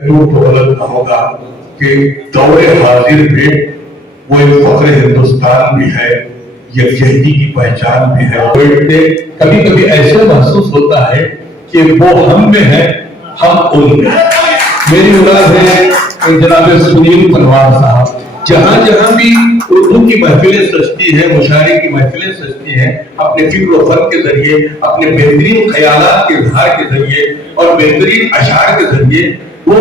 गलत होगा कि दौरे हाजिर में वो एक फख्र हिंदुस्तान भी है, यकजहती की पहचान भी है। कभी कभी ऐसा महसूस होता है कि वो हम में है, हम उनमें। मेरी मुराद है जनाब सुनील पनवार साहब, जहां जहां भी उर्दू की महफिलें सजती है, मुशायरे की महफिलें सजती हैं, अपने फिक्र फन के जरिए, अपने बेहतरीन ख्यालात के इजहार के जरिए और बेहतरीन अशार के जरिए वो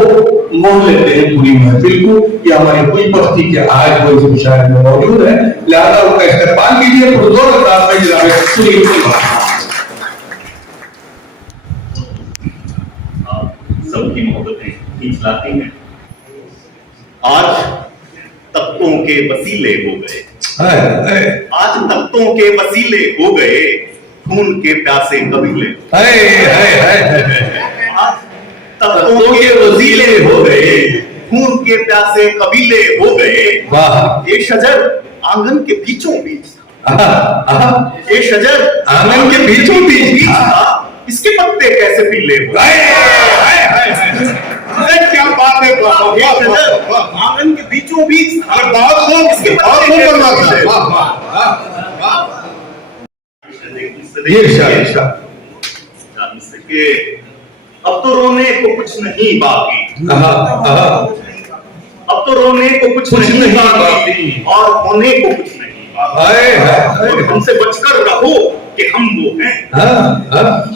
मोड़ लेते हैं पूरी महफिल को। कि हमारी कोई बख्ती के आज वो इस मुशायरे में मौजूद है, लिहाजा उनका इस्तेमाल कीजिए। पुरजोर अंदाज में जनाब सुनील पनवार। सबकी मोहब्बतें खींचलाती हैं। आज तख्तों के वसीले हो गए, आज तख्तों के वसीले हो गए, खून के प्यासे कबीले। आज तख्तों के वसीले हो गए, खून के प्यासे कबीले हो गए। ये शजर आंगन के बीचों बीच था, ये शजर आंगन के बीचों बीच था, इसके पत्ते कैसे पीले हो गए। क्या बात है, आंगन के बीचों बीच इसके अब तो रोने को कुछ नहीं बाकी, अब तो रोने को कुछ नहीं बाकी और होने को कुछ नहीं बाकी। हमसे बचकर रहो कि हम वो हैं,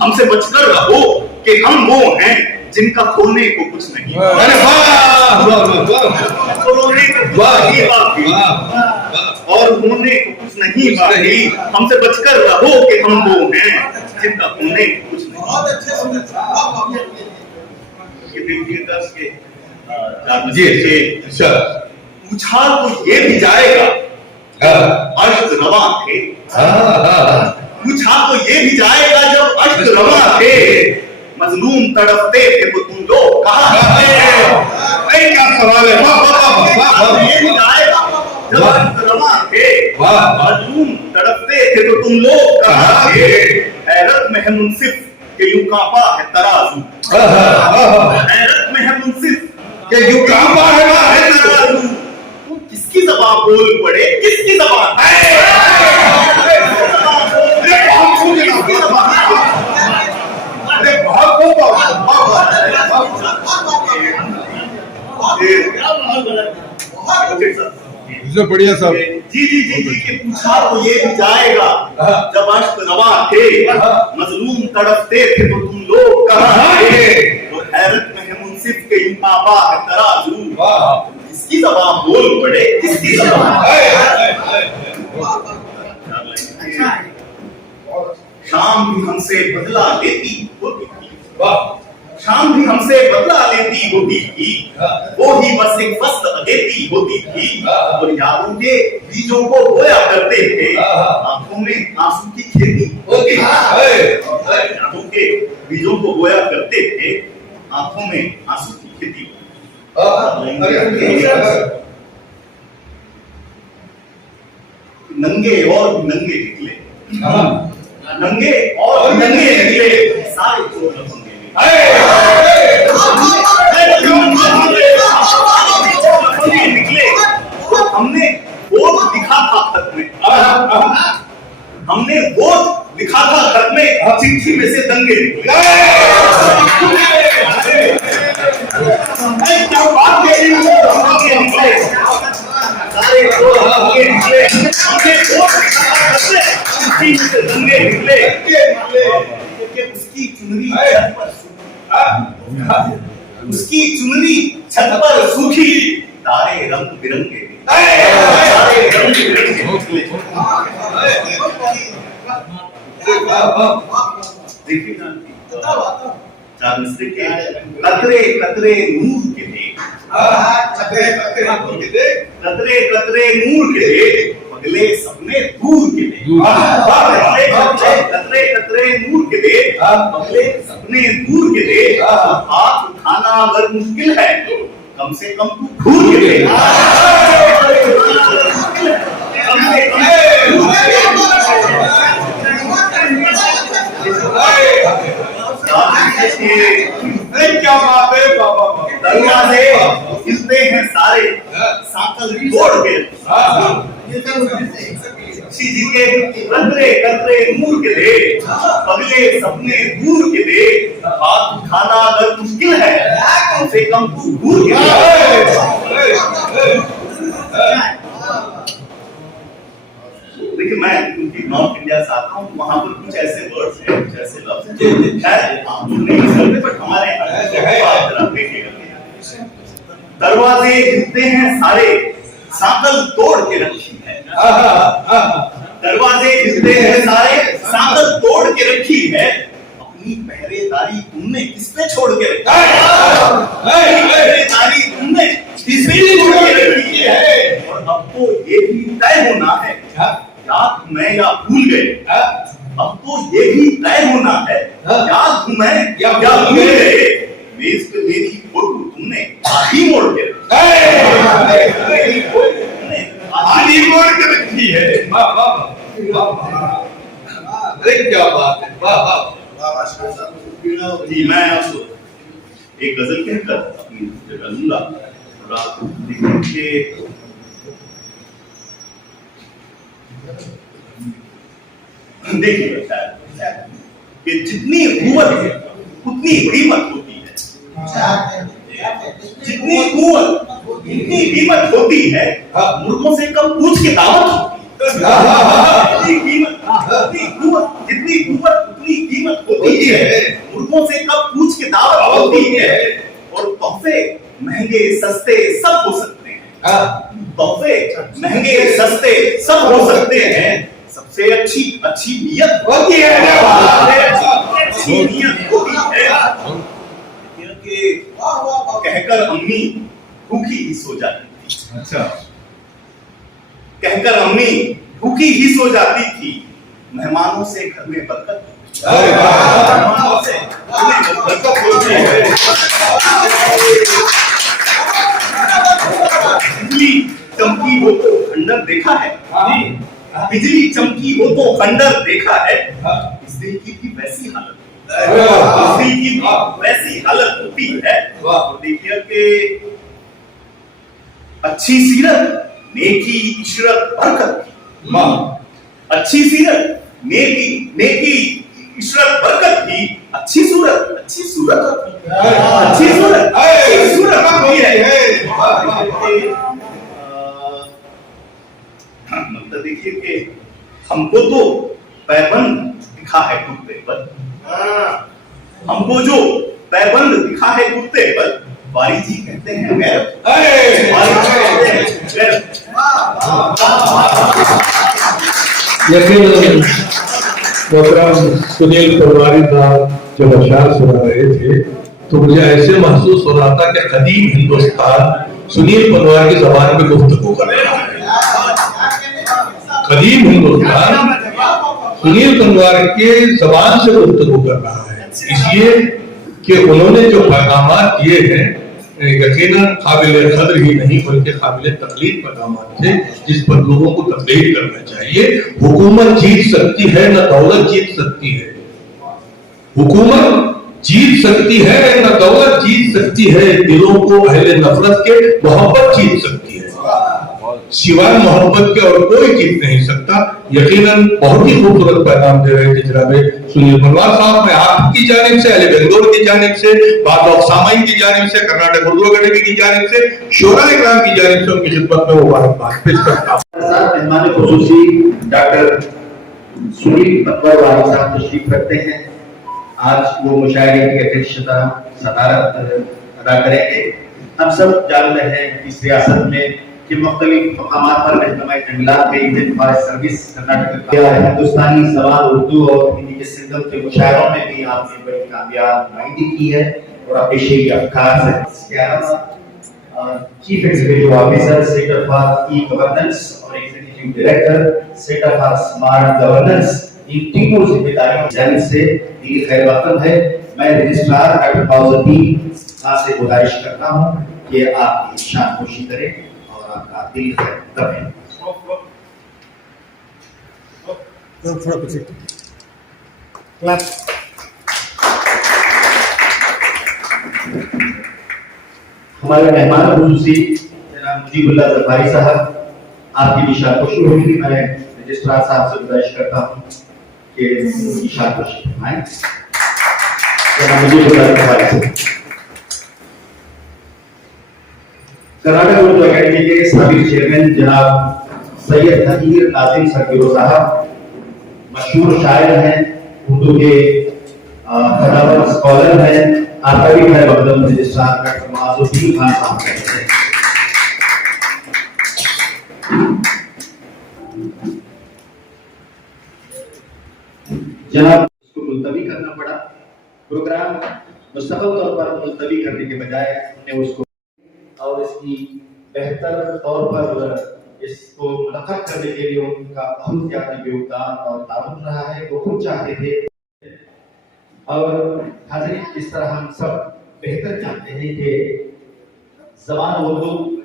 हमसे बचकर रहो कि हम वो हैं जिनका खोने को कुछ नहीं। अरे रोने को कुछ नहीं बाकी और होने को कुछ नहीं बाकी। हमसे बचकर रहो कि हम वो हैं जिनका होने को कुछ नहीं। ये देखिएगा कि पूछा तो ये भी जाएगा, अश्क रवा थे। पूछा तो ये भी जाएगा जब अश्क रवा थे, मजलूम तड़पते थे तो तुम लोग कहाँ थे। क्या सवाल है। ये भी जाएगा जब अश्क रवा थे, मजलूम तड़पते थे तो तुम लोग कहाँ थे। हैरत में है मुंसिफ के यूं कांपा है तराजू, हैरत में है मुंसिफ के यूं कांपा है तराजू। किसकी ज़बान बोल पड़े, किसकी ज़बान बढ़िया साहब। जी जी जी जी कि पूछा तो ये भी जाएगा जब अश्क रवा थे, मजलूम तड़पते थे तो तुम लोग कहाँ थे। तो हैरत में है मुंसिफ के यूं कांपा है तराजू, किसकी ज़बान बोल पड़े, किसकी ज़बान। शाम भी हमसे बदला लेती होती थी, शाम भी हमसे बदला लेती होती थी, वो ही बस एक फसल देती होती थी। और यादों के बीजों को बोया करते थे, आंखों में आंसू की खेती होती थी। यादों के बीजों को बोया करते थे, आंखों में आंसू की खेती। नंगे और नंगे निकले, नंगे और नंगे निकले, सारे चोर लफंगे निकले। हमने वोट लिखा था खत में, हमने वोट लिखा था खत में, चिट्ठी में से दंगे निकले। क्या बात है, निकले सारे निकले, चिट्ठी में से दंगे निकले। उसकी चुनरी उसकी चुनरी छत पर सूखी, तारे रंग बिरंगे, तारे रंग बिरंगे। देखिए ना चार मिस्त्री के कतरे कतरे नूर के थे, कतरे कतरे नूर के थे, पगले सपने दूर के थे। कतरे कतरे नूर के थे, पगले सपने दूर के थे। हाथ उठाना अगर मुश्किल है तो कम से कम तू घूर के थे। क्या बात है बाबा। दरवाजे हिलते हैं सारे, सांकल तोड़ के जी के कतरे कतरे नूर के दे, पगले सपने दूर के दे, हाथ उठाना अगर मुश्किल है कम से कम तू दूर के दे। देखिए मैं क्योंकि नॉर्थ इंडिया से आता हूँ, वहां पर कुछ ऐसे वर्ड्स हैं, कुछ ऐसे लफ्ज हैं शायद आप लोग नहीं समझते, बट हमारे यहाँ देखिएगा, दरवाजे हिलते हैं सारे, सांकल तोड़ के रखी है। दरवाजे हिलते हैं सारे, सांकल तोड़ के रखी है, अपनी पहरेदारी तुमने किस पे छोड़ के रखी है? पहरेदारी तुमने किस पे छोड़ के रखी है? और अब तो ये भी तय होना है, याद मैं या भूल गए, अब तो ये भी तय होना है, याद मैं या भूल गए, मेज पे मेरी फोटो तुमने आधी मोड़ के आधी मोड़ के रखी है। वाह वाह वाह, अरे क्या बात है, वाह वाह। जी मैं अब एक गजल कहकर अपनी जगह लूंगा और आप देखिए कि जितनी कुवत है उतनी कीमत होती है, जितनी कुवत उतनी कीमत होती है, मुर्गों से कम पूछ के दावत होती है। जितनी कुवत उतनी कीमत होती है, मुर्गों से कम पूछ के दावत होती है, और तोहफे महंगे सस्ते सब हो सकते हैं, तोहफे महंगे सस्ते सब हो सकते हैं, सबसे अच्छी नीयत होती है, अच्छी नीयत होती है, क्योंकि कहकर अम्मी भूखी ही सो जाती थी। अच्छा, कहकर अम्मी भूखी ही सो जाती थी, मेहमानों से घर में बरकत, मेहमानों से घर में बरकत होती है। बिजली चमकी हो तो खंडर देखा है, बिजली चमकी हो तो खंडर देखा है, इस दिल की भी वैसी हालत, इस दिल की भी वैसी हालत होती है। और देखिए कि अच्छी सीरत नेकी इशरत बरकत, अच्छी सीरत नेकी इशरत बरकत की, अच्छी सूरत अच्छी सूरत होती है। मतलब देखिए कि हमको तो पैबंद दिखा है कुत्ते पर, हमको जो पैबंद दिखा है कुत्ते पर, वारी जी कहते हैं गैरत, वारी जी कहते हैं गैरत। यकीनन मोहतरम सुनील पटवारी साहब जब अशार सुना रहे थे तो मुझे ऐसे महसूस हो रहा था कि कदीम हिंदुस्तान सुनील पटवारी की जबान में गुफ्तगू कर रहा है। कदीम हिंदुस्तान सुनील पटवारी के जबान से गुफ्तगू कर रहा है, इसलिए कि उन्होंने जो पैगामात दिए हैं यकीनन काबिल कदर ही नहीं बल्कि काबिल तकलीफ पैगामात थे, जिस पर लोगों को तकलीफ करना चाहिए। हुकूमत जीत सकती है न दौलत जीत सकती है, हुकूमत जीत सकती है न दौलत जीत सकती है, दिलों को अहले नफरत के मोहब्बत जीत सकती है, सिवाय मोहब्बत के और कोई जीत नहीं सकता। यकीनन बहुत ही खूबसूरत पैगाम दे रहे थे जनाब सुनील पटवारी साहब। मैं आपकी जानिब से, अहले बेंगलोर की जानिब से, बाद सामाइन की जानिब से, कर्नाटक उर्दू अकेडमी की जानिब से, शोरा इकराम की जानिब से उनकी खिदमत में मुबारकबाद पेश करता हूं। मेहमान खुसूसी डॉक्टर सुनील पटवारी साहब तशरीफ रखते हैं। आज वो मुशायरे की अध्यक्षता सदारत अदा करेंगे। हम सब जानते हैं इस रियासत में कि मुख्तलिफ मकामात पर रहनुमाई जंगलात में इंडियन फॉरेस्ट सर्विस कर्नाटक का हिंदुस्तानी जबान उर्दू और हिंदी के सिंगल के मुशायरों में भी आपने बड़ी कामयाब नुमाइंदगी की है और अपने शेरी अफकार से। इसके अलावा chief executive officer centre for e governance और executive director centre for smart governance, इन तीनों जिम्मेदारियों जानिब से दिली खैर वतन है। मैं रजिस्ट्रार डॉक्टर फौजुद्दीन से गुजारिश करता हूं कि आप शान खुशी करें और आपका दिल खैर करें। थोड़ा पीछे क्लैप। हमारे मेहमान खुसूसी जनाब मुजीबुल्लाह जफारी साहब, आपकी निशानकुशी होगी। मैं रजिस्ट्रार साहब से गुजारिश करता हूँ कि निशानकुशी फरमाएं। जनाब मुजीबुल्लाह जफारी साहब। कर्नाटक उर्दू अकेडमी के साबिक चेयरमैन जनाब सैयद हकीर नाजिम सरगिरो साहब, मशहूर शायर हैं, उर्दू के फटाफट स्कॉलर हैं। आपका भी खैर मकदम रजिस्ट्रार डॉक्टर माजुद्दीन खान साहब कहते हैं। जनाब उसको मुलतवी करना पड़ा, प्रोग्राम मुस्तकिल तौर पर मुलतवी करने के बजाय हमने उसको और इसकी बेहतर तौर पर इसको मुनक्कद करने के लिए उनका बहुत ज्यादा योगदान और ताउन रहा है। वो खुद चाहते थे और हाज़रीन, इस तरह हम सब बेहतर जानते हैं कि ज़बान उर्दू